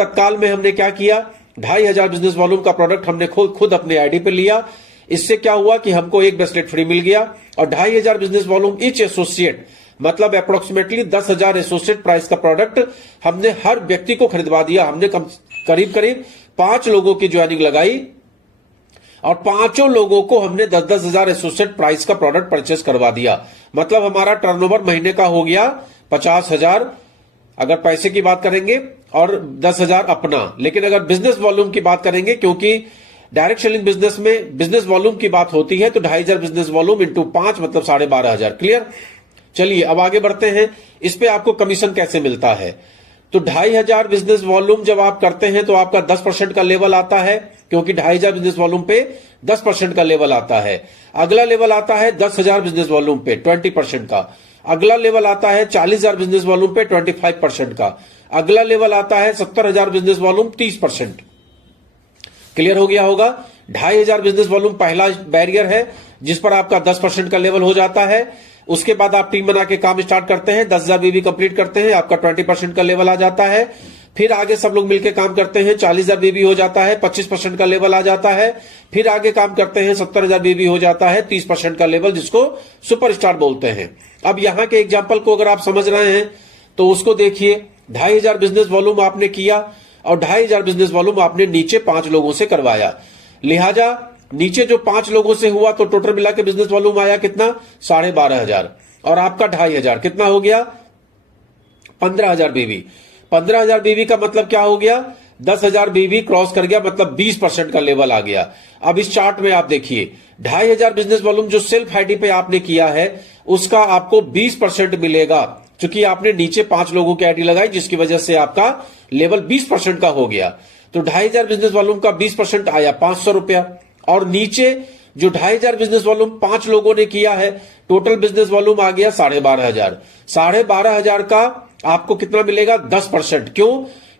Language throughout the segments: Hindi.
तत्काल में हमने क्या किया, 2500 बिजनेस वॉल्यूम का प्रोडक्ट हमने खुद अपने आईडी पे लिया। इससे क्या हुआ कि हमको एक ब्रेसलेट फ्री मिल गया और 2500 बिजनेस वॉल्यूम ईच एसोसिएट, मतलब अप्रोक्सीमेटली 10,000 एसोसिएट प्राइस का प्रोडक्ट हमने हर व्यक्ति को खरीदवा दिया। हमने करीब करीब 5 लोगों की ज्वाइनिंग लगाई और 5 लोगों को हमने 10,000 एसोसिएट प्राइस का प्रोडक्ट परचेस करवा दिया। मतलब हमारा टर्नओवर महीने का हो गया 50,000 अगर पैसे की बात करेंगे और 10,000 अपना। लेकिन अगर बिजनेस वॉल्यूम की बात करेंगे, क्योंकि डायरेक्ट सेलिंग बिजनेस में बिजनेस वॉल्यूम की बात होती है, तो 2500 बिजनेस वॉल्यूम इंटू 5 मतलब 12,500। क्लियर। चलिए अब आगे बढ़ते हैं। इस पे आपको कमीशन कैसे मिलता है। तो 2500 बिजनेस वॉल्यूम जब आप करते हैं तो आपका 10% का लेवल आता है, क्योंकि 2500 बिजनेस वॉल्यूम पे 10% का लेवल आता है। अगला लेवल आता है 10,000 बिजनेस वॉल्यूम पे 20% का। अगला लेवल आता है 40,000 बिजनेस वॉल्यूम पे 25% का। अगला लेवल आता है 70,000 बिजनेस वॉल्यूम 30%। क्लियर हो गया होगा। 2500 बिजनेस वॉल्यूम पहला बैरियर है जिस पर आपका 10% का लेवल हो जाता है। उसके बाद आप टीम बना के काम स्टार्ट करते हैं, 10,000 बीबी कंप्लीट करते हैं, आपका 20% का लेवल आ जाता है। फिर आगे सब लोग मिलकर काम करते हैं, 40,000 बीबी हो जाता है, 25% का लेवल आ जाता है। फिर आगे काम करते हैं, 70,000 बीबी हो जाता है, 30% का लेवल, जिसको सुपरस्टार बोलते हैं। अब यहां के एग्जाम्पल को अगर आप समझ रहे हैं तो उसको देखिए। 2500 बिजनेस वॉल्यूम आपने किया और 2500 बिजनेस वॉल्यूम आपने नीचे 5 लोगों से करवाया। लिहाजा नीचे जो 5 लोगों से हुआ तो टोटल मिला के बिजनेस वॉल्यूम आया कितना, 12,500। और आपका 2500 कितना हो गया, 15,000 बीबी। 15,000 बीबी का मतलब क्या हो गया, 10,000 बीबी क्रॉस कर गया, मतलब 20% का लेवल आ गया। अब इस चार्ट में आप देखिए 2500 बिजनेस वॉल्यूम जो सेल्फ आईडी पे आपने किया है उसका आपको 20% मिलेगा, क्योंकि आपने नीचे 5 लोगों की आईडी लगाई, जिसकी वजह से आपका लेवल 20% का हो गया। तो 2500 बिजनेस वॉल्यूम का 20% आया 500 रुपया। और नीचे जो 2500 बिजनेस वॉल्यूम 5 लोगों ने किया है, टोटल बिजनेस वॉल्यूम आ गया 12,500। 12,500 का आपको कितना मिलेगा, 10%। क्यों,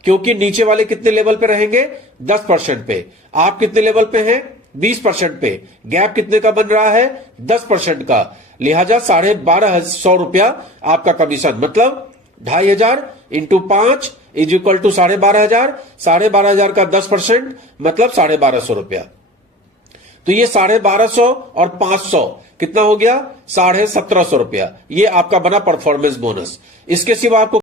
क्योंकि नीचे वाले कितने लेवल पे रहेंगे, 10% पे। आप कितने लेवल पे हैं, 20% पे। गैप कितने का बन रहा है, 10% का। लिहाजा 12,500 रुपया आपका कमीशन, मतलब 2500 इंटू 5 इज इक्वल टू 12,500। 12,500 का 10% मतलब 12,500 रुपया। तो ये 12,500 और 500 कितना हो गया, 17,500 रुपया। ये आपका बना परफॉर्मेंस बोनस। इसके सिवा आपको